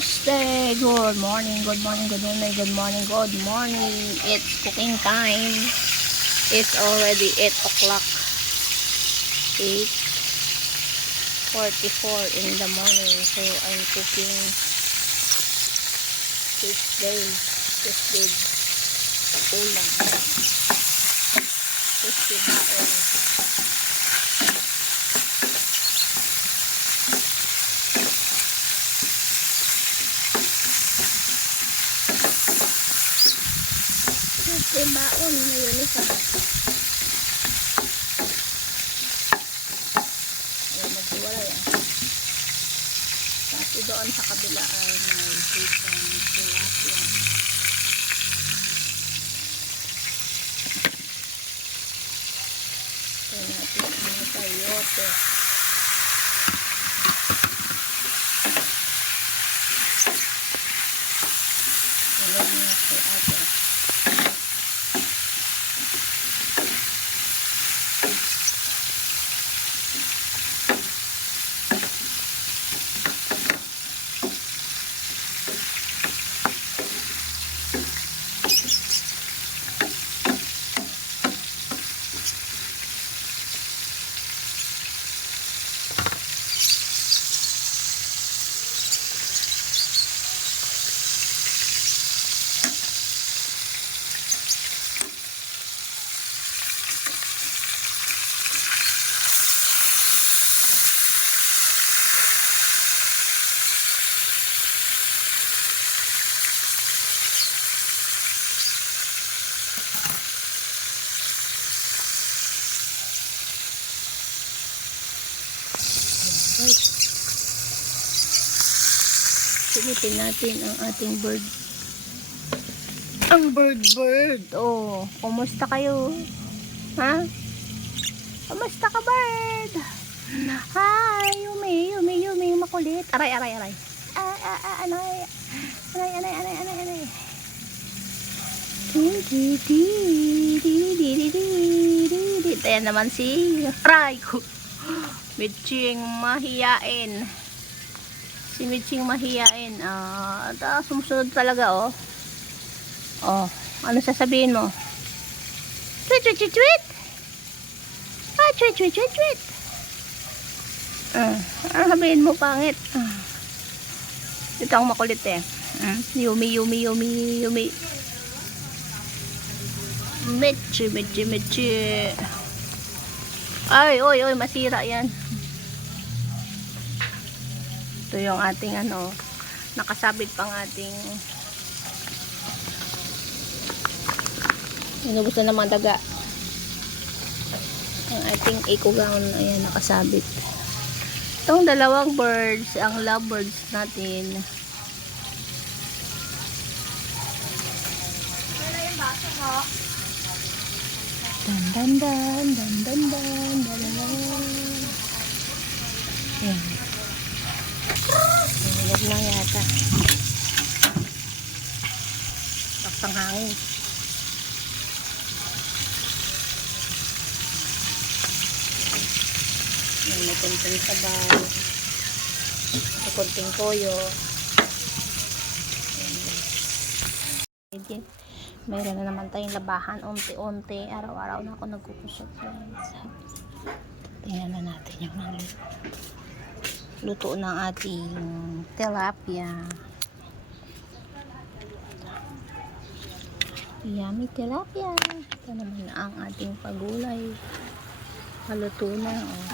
Thursday. Good morning, good morning, good morning, good morning, good morning. It's cooking time. It's already 8 o'clock. 8:44 in the morning. So I'm cooking Tuesday ulam. Tuesday baon. Baon na yun isa. Ayan, magsiwala yan. Tapos doon sa kabila ay may sisang tilapia. Ito natin ang sayote. Ayan na si ate. Silipin natin ang ating bird. Ang bird. Oh, kumusta kayo? Ha? Kumusta ka, bird? Hi, Yumi, makulit. Aray. Aray. Ayan naman si Aray ko. Mitching mahiyain. Si Mitching mahiyain. Sumusunod talaga, oh. Oh, ano sasabihin mo? Tweet. Tweet. Ano sabihin mo, pangit? Ito ang makulit eh. Yumi. Mitchi. Ay, masira yan. Ito yung ating nakasabit pang ating inubos na naman daga. Ang ating eco gown, ayan, nakasabit. Itong dalawang birds, ang lovebirds natin. Dan. Ayan. Huwag na yata. Taksang hangin. May konting sabaw. May konting toyo. Mayroon na naman tayong labahan. Unti-unti. Araw-araw na ako nagkukusot. Tingnan na natin yung luto ng ating tilapia. Yummy tilapia. Ito naman ang ating pagulay. Haluto na, oh.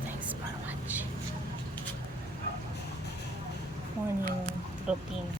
Thanks for watching. Morning routine.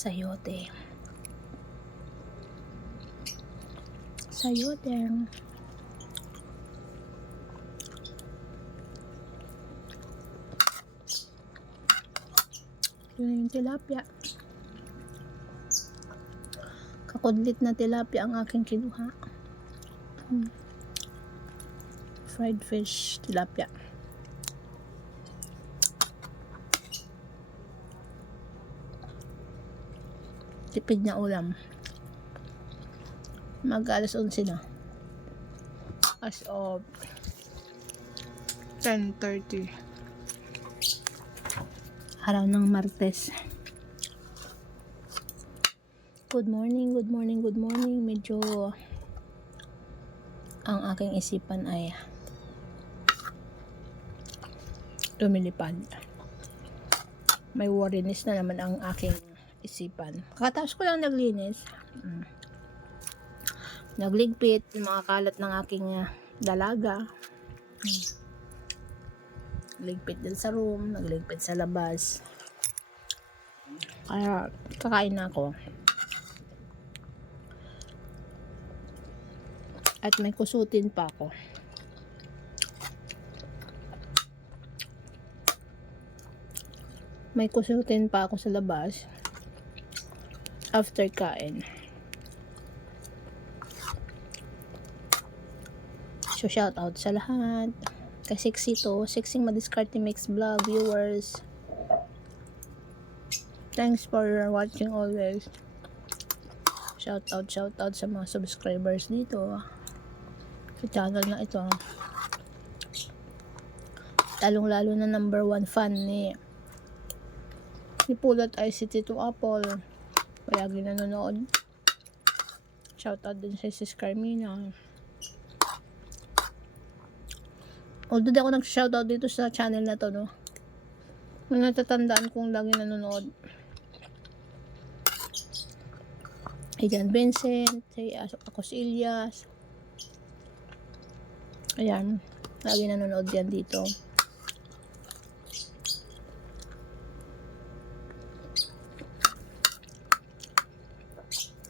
Sayote. Sayote. Yun yung tilapia. Kakudlit na tilapia ang aking kinuha. Fried fish tilapia. Tipid na ulam. Mag-alas 11 na. As of 10:30. Araw ng Martes. Good morning, good morning, good morning. Medyo ang aking isipan ay lumilipad. May worriness na naman ang aking isipan. Kakatapos ko lang naglinis. Nagligpit yung mga kalat ng aking dalaga. Ligpit din sa room, nagligpit sa labas. Kaya kakain na ako. At may kusutin pa ako. May kusutin pa ako sa labas after kain. So shout out sa lahat. Kasiksi to, Siksing Madiskarte Mix Vlog viewers. Thanks for watching always. Shout out sa mga subscribers dito sa channel na ito. Talong lalo na number 1 fan ni Pulot ay si Tito Apple. Palagi nanonood. Shout out din sa Sis Carmina. Although di ako nag-shoutout dito sa channel na to, no? May natatandaan kong lagi nanonood. Hey John Vincent, hey ako si Ilyas. Ayan, lagi nanonood yan dito.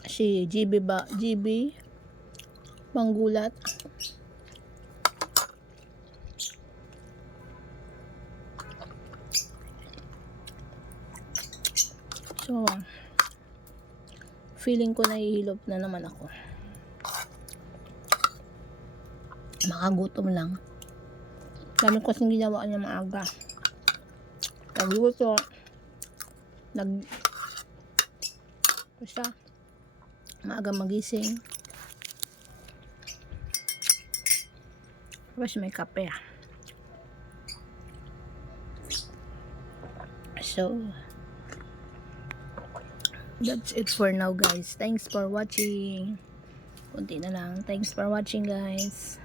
Si GB Banggulat. So, feeling ko nahihilop na naman ako. Makagutom lang. Dami ko kasing ginawa niya maaga. Nagluto. Basta, maaga magising. Tapos may kape. So, that's it for now guys. Thanks for watching. Kunti na lang. Thanks for watching guys.